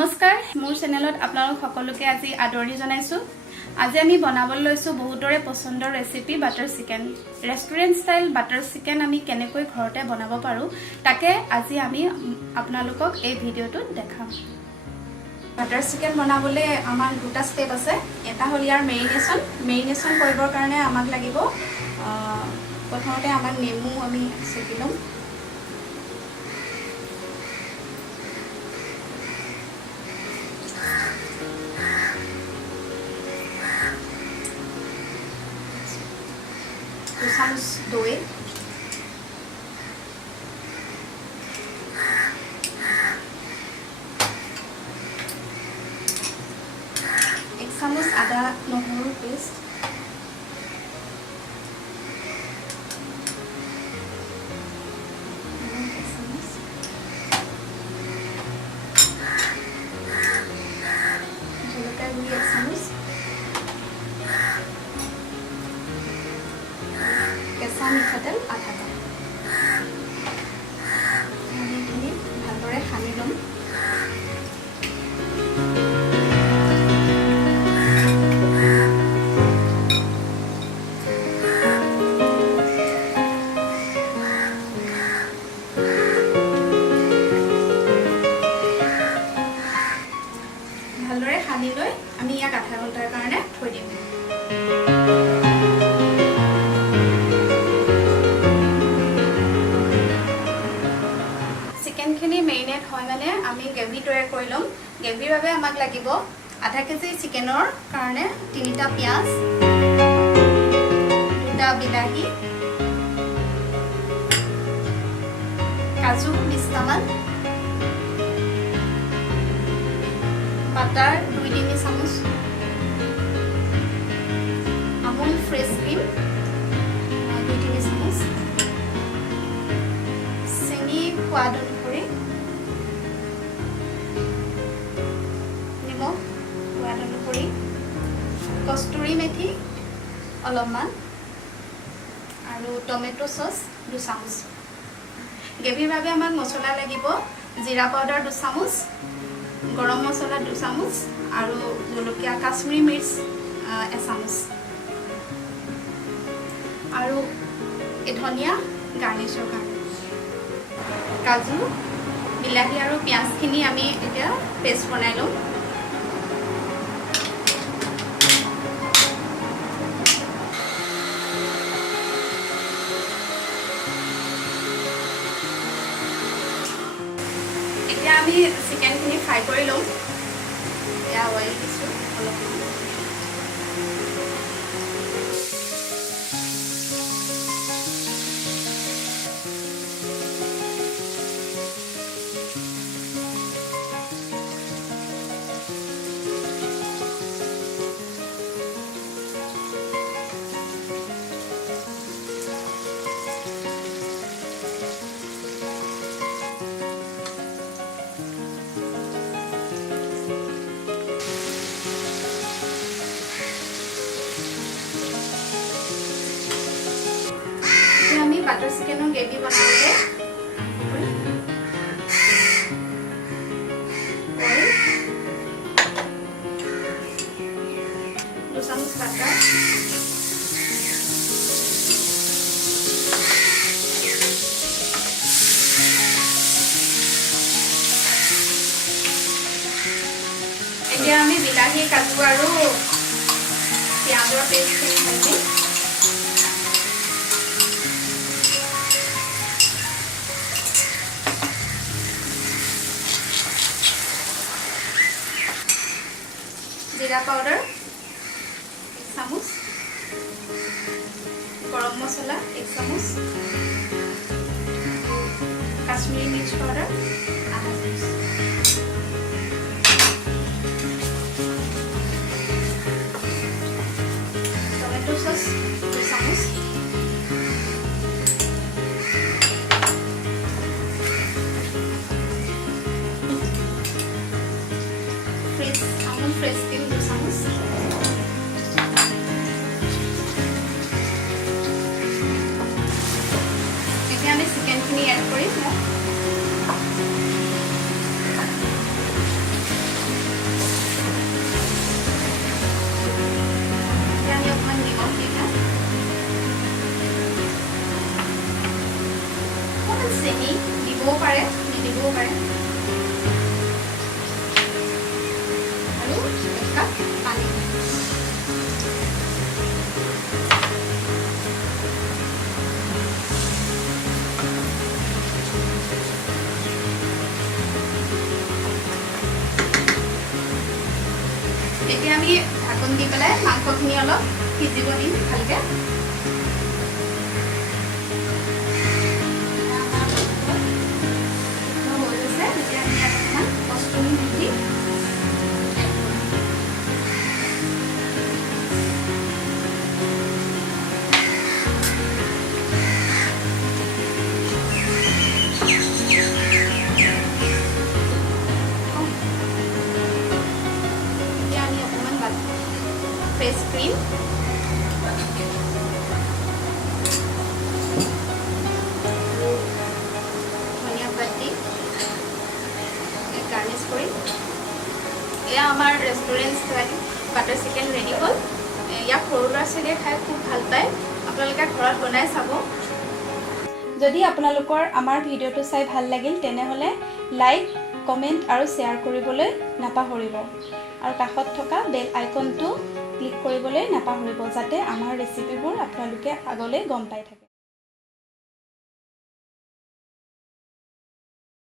নমস্কাৰ মোৰ চেনেলত আপোনালোক সকলোকে আজি আদৰণি জনাইছো। আজি আমি বনাবলৈ লৈছো বহুতৰে পছন্দৰ recipe butter chicken. Restaurant style butter chicken আমি কেনেকৈ ঘৰতে বনাব পাৰো তাকে আজি আমি আপোনালোকক এই ভিডিঅ'টোত দেখাম। বাটাৰ চিকেন বনাবলৈ আমাৰ দুটা ষ্টেপ আছে। এটা হ'ল ইয়াৰ মেৰিনেশ্যন কৰিবৰ কাৰণে আমাক লাগিব প্ৰথমতে আমাক নেমু আমি চেপি লম। চামুচ দৈ, এক চামুচ আদা নহৰু পেষ্ট, জলকীয়া গুড়ি এক চামুচ, কেঁচা মিঠাতেল আধা কাপ। আমি এইখিনি ভালদৰে সানি ল'ম। ভালদৰে সানি লৈ আমি ইয়াক আধা ঘণ্টাৰ কাৰণে থৈ দিম। চিকেনখিনি মেৰিনেট হয় মানে আমি গ্ৰেভি তৈয়াৰ কৰি ল'ম। গ্ৰেভিৰ বাবে আমাক লাগিব আধা কেজি চিকেনৰ কাৰণে 3টা পিঁয়াজ, 2টা বিলাহী, কাজু 20টামান, বাটাৰ 2-3 চামুচ, আমুল ফ্ৰেছ ক্ৰীম 2-3 চামুচ, চেনি সোৱাদ অনুসৰি, নিমখ সোৱাদ অনুসৰি, কস্তুৰী মেথি অলপমান আৰু টমেটো চচ 2 চামুচ। গ্ৰেভিৰ বাবে আমাক মছলা লাগিব জিৰা পাউডাৰ 2 চামুচ, গৰম মছলা 2 চামুচ আৰু জলকীয়া কাশ্মীৰী মিৰ্চ 1 চামুচ আৰু এই ধনিয়া গাৰ্নিছৰ কাৰণে। কাজু, বিলাহী আৰু পিঁয়াজখিনি আমি এতিয়া পেষ্ট বনাই ল'ম। এতিয়া আমি চিকেনখিনি ফ্ৰাই কৰি ল'ম। এতিয়া অইল দিছোঁ অলপমান। আমি বাটাৰ চিকেনৰ গ্ৰেভি বনাবলৈ অইল 2 চামুচ বাটাৰ, এতিয়া আমি বিলাহী, কাজু আৰু পিঁয়াজৰ পেষ্টখিনি ভাজিম। জিৰা পাউডাৰ 1 চামুচ, গৰম মছলা 1 চামুচ, কাশ্মীৰী মিৰ্চ পাউডাৰ আধা চামুচ, টমেটো চচ 2 চামুচ, আমুল ফ্ৰেছ ক্ৰীম 2 চামুচ, এতিয়া আমি চিকেনখিনি এড কৰিম। কাপ পানী। এতিয়া আমি ঢাকন দি পেলাই মাংসখিনি অলপ সিজিব দিম ভালকে। फ्रेश क्रीम धनिया पत्ती गार्निश कर restaurant style butter chicken ready हल। या सरू लरा छोलिए खाई खूब भल पाए, आपलोके घरत बनाई चाब। যদি আপোনালোকৰ আমাৰ ভিডিঅ'টো চাই ভাল লাগিল তেনেহলে লাইক কমেন্ট আৰু শেয়াৰ কৰিবলৈ নাপাহৰিব আৰু কাষত থকা বেল আইকনটো ক্লিক কৰিবলৈ নাপাহৰিব যাতে আমাৰ ৰেচিপিবোৰ আপোনালোকে আগলৈ গম পাই থাকে।